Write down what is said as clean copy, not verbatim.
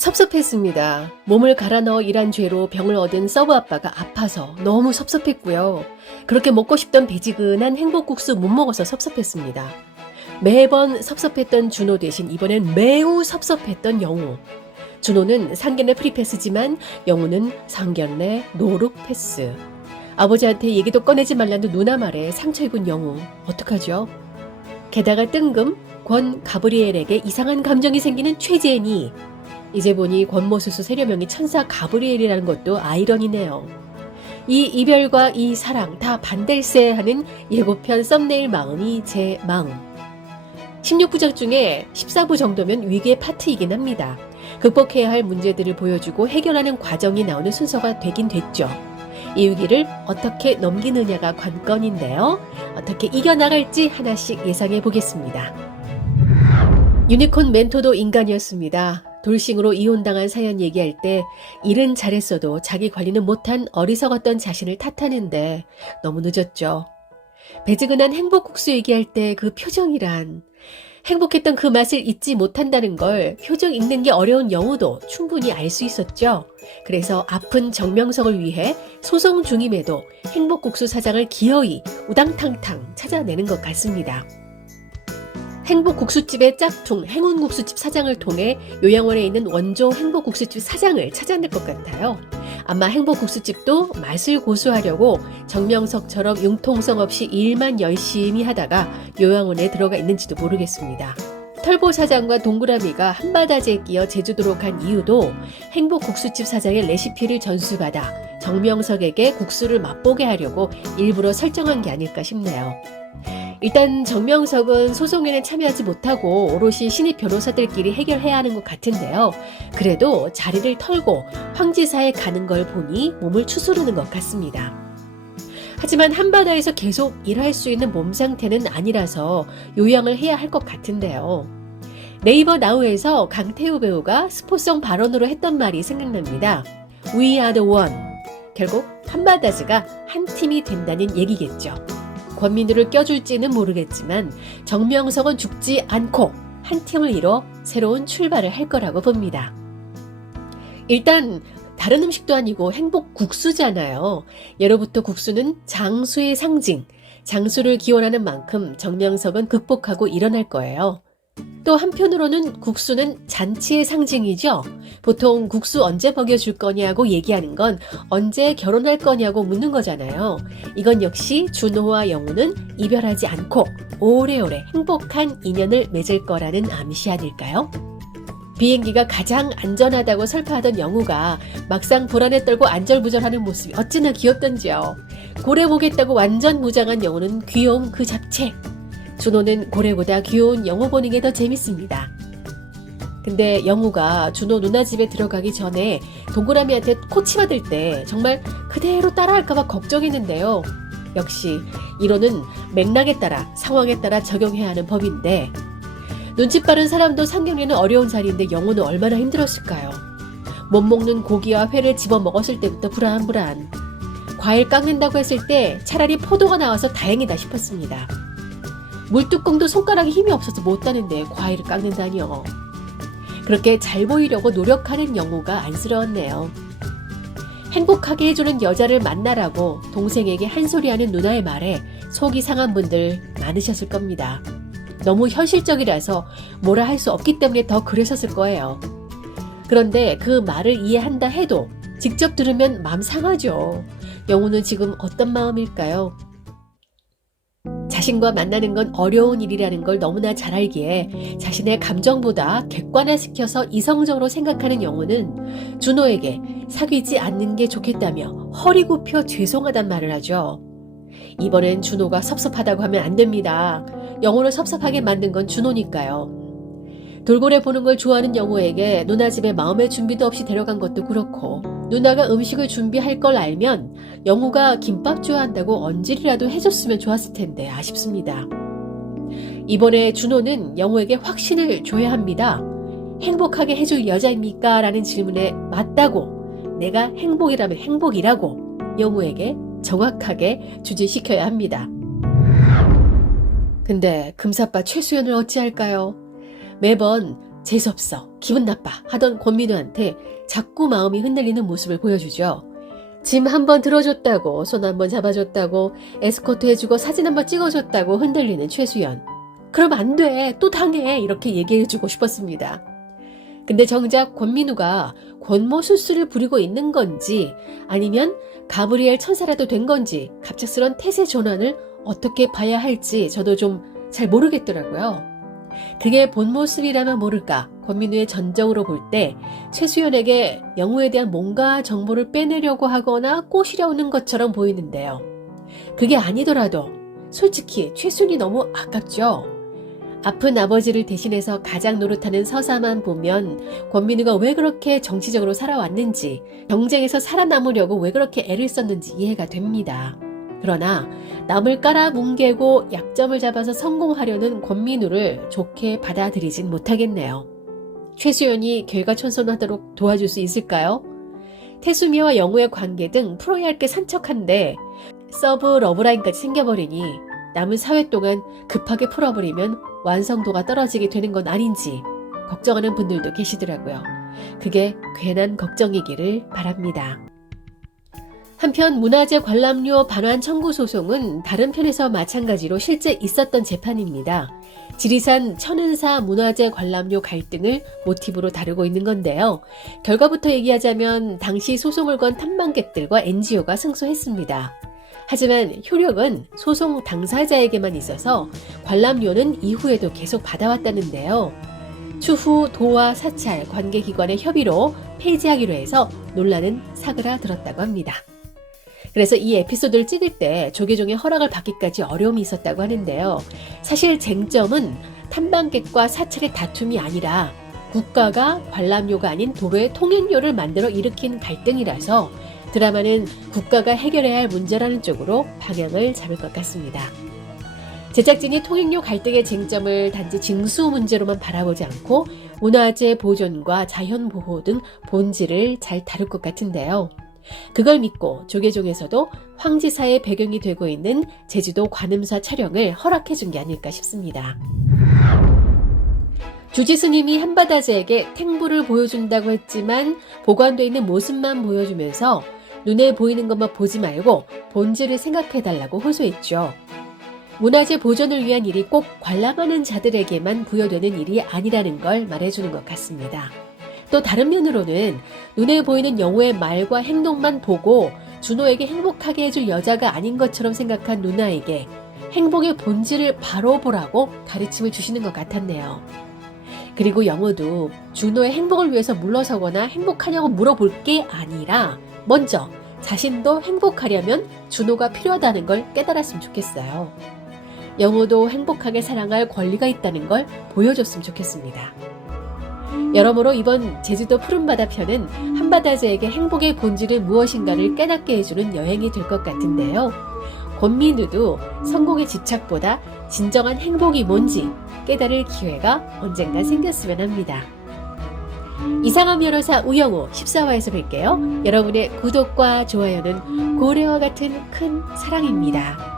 섭섭했습니다. 몸을 갈아 넣어 일한 죄로 병을 얻은 서브 아빠가 아파서 너무 섭섭했고요. 그렇게 먹고 싶던 배지근한 행복국수 못 먹어서 섭섭했습니다. 매번 섭섭했던 준호 대신 이번엔 매우 섭섭했던 영우. 준호는 상견례 프리패스지만 영우는 상견례 노룩 패스. 아버지한테 얘기도 꺼내지 말라는 누나 말에 상처 입은 영우. 어떡하죠? 게다가 뜬금 권 가브리엘에게 이상한 감정이 생기는 최재현이. 이제 보니 권모수수 세려명이 천사 가브리엘이라는 것도 아이러니네요. 이 이별과 이 사랑 다 반댈세 하는 예고편 썸네일 마음이 제 마음. 16부작 중에 14부 정도면 위기의 파트이긴 합니다. 극복해야 할 문제들을 보여주고 해결하는 과정이 나오는 순서가 되긴 됐죠. 이 위기를 어떻게 넘기느냐가 관건인데요. 어떻게 이겨나갈지 하나씩 예상해 보겠습니다. 유니콘 멘토도 인간이었습니다. 돌싱으로 이혼당한 사연 얘기할 때 일은 잘했어도 자기 관리는 못한 어리석었던 자신을 탓하는데 너무 늦었죠. 배지근한 행복국수 얘기할 때 그 표정이란 행복했던 그 맛을 잊지 못한다는 걸 표정 읽는 게 어려운 영우도 충분히 알 수 있었죠. 그래서 아픈 정명석을 위해 소송 중임에도 행복국수 사장을 기어이 우당탕탕 찾아내는 것 같습니다. 행복국수집의 짝퉁 행운국수집 사장을 통해 요양원에 있는 원조 행복국수집 사장을 찾아낼 것 같아요. 아마 행복국수집도 맛을 고수하려고 정명석처럼 융통성 없이 일만 열심히 하다가 요양원에 들어가 있는지도 모르겠습니다. 털보 사장과 동그라미가 한바다지에 끼어 제주도로 간 이유도 행복국수집 사장의 레시피를 전수받아 정명석에게 국수를 맛보게 하려고 일부러 설정한 게 아닐까 싶네요. 일단 정명석은 소송에는 참여하지 못하고 오롯이 신입 변호사들끼리 해결해야 하는 것 같은데요. 그래도 자리를 털고 황지사에 가는 걸 보니 몸을 추스르는 것 같습니다. 하지만 한바다에서 계속 일할 수 있는 몸 상태는 아니라서 요양을 해야 할 것 같은데요. 네이버 나우에서 강태우 배우가 스포성 발언으로 했던 말이 생각납니다. We are the one. 결국 한바다즈가 한 팀이 된다는 얘기겠죠. 권민우를 껴줄지는 모르겠지만 정명석은 죽지 않고 한 팀을 이뤄 새로운 출발을 할 거라고 봅니다. 일단 다른 음식도 아니고 행복국수잖아요. 예로부터 국수는 장수의 상징, 장수를 기원하는 만큼 정명석은 극복하고 일어날 거예요. 또 한편으로는 국수는 잔치의 상징이죠. 보통 국수 언제 먹여줄 거냐고 얘기하는 건 언제 결혼할 거냐고 묻는 거잖아요. 이건 역시 준호와 영우는 이별하지 않고 오래오래 행복한 인연을 맺을 거라는 암시 아닐까요? 비행기가 가장 안전하다고 설파하던 영우가 막상 불안에 떨고 안절부절하는 모습이 어찌나 귀엽던지요. 고래 보겠다고 완전 무장한 영우는 귀여움 그 자체. 준호는 고래보다 귀여운 영우 보는 게 더 재밌습니다. 근데 영우가 준호 누나 집에 들어가기 전에 동그라미한테 코치받을 때 정말 그대로 따라할까봐 걱정했는데요. 역시 이론은 맥락에 따라 상황에 따라 적용해야 하는 법인데 눈치 빠른 사람도 상견례는 어려운 자리인데 영우는 얼마나 힘들었을까요? 못 먹는 고기와 회를 집어먹었을 때부터 불안불안. 과일 깎는다고 했을 때 차라리 포도가 나와서 다행이다 싶었습니다. 물뚜껑도 손가락에 힘이 없어서 못 따는데 과일을 깎는다니요. 그렇게 잘 보이려고 노력하는 영우가 안쓰러웠네요. 행복하게 해주는 여자를 만나라고 동생에게 한 소리하는 누나의 말에 속이 상한 분들 많으셨을 겁니다. 너무 현실적이라서 뭐라 할 수 없기 때문에 더 그러셨을 거예요. 그런데 그 말을 이해한다 해도 직접 들으면 마음 상하죠. 영우는 지금 어떤 마음일까요? 자신과 만나는 건 어려운 일이라는 걸 너무나 잘 알기에 자신의 감정보다 객관화시켜서 이성적으로 생각하는 영우는 준호에게 사귀지 않는 게 좋겠다며 허리 굽혀 죄송하단 말을 하죠. 이번엔 준호가 섭섭하다고 하면 안 됩니다. 영우를 섭섭하게 만든 건 준호니까요. 돌고래 보는 걸 좋아하는 영우에게 누나 집에 마음의 준비도 없이 데려간 것도 그렇고 누나가 음식을 준비할 걸 알면 영우가 김밥 좋아한다고 언질이라도 해줬으면 좋았을 텐데 아쉽습니다. 이번에 준호는 영우에게 확신을 줘야 합니다. 행복하게 해줄 여자입니까? 라는 질문에 맞다고 내가 행복이라면 행복이라고 영우에게 정확하게 주지시켜야 합니다. 근데 금사빠 최수연을 어찌할까요? 매번 재수없어, 기분 나빠 하던 권민우한테 자꾸 마음이 흔들리는 모습을 보여주죠. 짐 한 번 들어줬다고, 손 한 번 잡아줬다고, 에스코트 해주고 사진 한 번 찍어줬다고 흔들리는 최수연. 그럼 안 돼, 또 당해, 이렇게 얘기해주고 싶었습니다. 근데 정작 권민우가 권모 술수를 부리고 있는 건지 아니면 가브리엘 천사라도 된 건지 갑작스런 태세 전환을 어떻게 봐야 할지 저도 좀 잘 모르겠더라고요. 그게 본 모습이라면 모를까, 권민우의 전적으로 볼 때 최수연에게 영우에 대한 뭔가 정보를 빼내려고 하거나 꼬시려는 것처럼 보이는데요. 그게 아니더라도 솔직히 최수연이 너무 아깝죠. 아픈 아버지를 대신해서 가장 노릇하는 서사만 보면 권민우가 왜 그렇게 정치적으로 살아왔는지, 경쟁에서 살아남으려고 왜 그렇게 애를 썼는지 이해가 됩니다. 그러나 남을 깔아뭉개고 약점을 잡아서 성공하려는 권민우를 좋게 받아들이진 못하겠네요. 최수연이 결과천선하도록 도와줄 수 있을까요? 태수미와 영우의 관계 등 풀어야 할 게 산적한데 서브 러브라인까지 생겨버리니 남은 4회 동안 급하게 풀어버리면 완성도가 떨어지게 되는 건 아닌지 걱정하는 분들도 계시더라고요. 그게 괜한 걱정이기를 바랍니다. 한편 문화재 관람료 반환 청구 소송은 다른 편에서 마찬가지로 실제 있었던 재판입니다. 지리산 천은사 문화재 관람료 갈등을 모티브로 다루고 있는 건데요. 결과부터 얘기하자면 당시 소송을 건 탐방객들과 NGO가 승소했습니다. 하지만 효력은 소송 당사자에게만 있어서 관람료는 이후에도 계속 받아왔다는데요. 추후 도와 사찰 관계기관의 협의로 폐지하기로 해서 논란은 사그라들었다고 합니다. 그래서 이 에피소드를 찍을 때 조계종의 허락을 받기까지 어려움이 있었다고 하는데요. 사실 쟁점은 탐방객과 사찰의 다툼이 아니라 국가가 관람료가 아닌 도로의 통행료를 만들어 일으킨 갈등이라서 드라마는 국가가 해결해야 할 문제라는 쪽으로 방향을 잡을 것 같습니다. 제작진이 통행료 갈등의 쟁점을 단지 징수 문제로만 바라보지 않고 문화재 보존과 자연보호 등 본질을 잘 다룰 것 같은데요. 그걸 믿고 조계종에서도 황지사의 배경이 되고 있는 제주도 관음사 촬영을 허락해준 게 아닐까 싶습니다. 주지스님이 한바다제에게 탱부를 보여준다고 했지만 보관되어 있는 모습만 보여주면서 눈에 보이는 것만 보지 말고 본질을 생각해달라고 호소했죠. 문화재 보존을 위한 일이 꼭 관람하는 자들에게만 부여되는 일이 아니라는 걸 말해주는 것 같습니다. 또 다른 면으로는 눈에 보이는 영우의 말과 행동만 보고 준호에게 행복하게 해줄 여자가 아닌 것처럼 생각한 누나에게 행복의 본질을 바로 보라고 가르침을 주시는 것 같았네요. 그리고 영우도 준호의 행복을 위해서 물러서거나 행복하냐고 물어볼 게 아니라 먼저 자신도 행복하려면 준호가 필요하다는 걸 깨달았으면 좋겠어요. 영우도 행복하게 사랑할 권리가 있다는 걸 보여줬으면 좋겠습니다. 여러모로 이번 제주도 푸른바다 편은 한바다제에게 행복의 본질은 무엇인가를 깨닫게 해주는 여행이 될 것 같은데요. 권민우도 성공의 집착보다 진정한 행복이 뭔지 깨달을 기회가 언젠가 생겼으면 합니다. 이상한 변호사 우영우 14화에서 뵐게요. 여러분의 구독과 좋아요는 고래와 같은 큰 사랑입니다.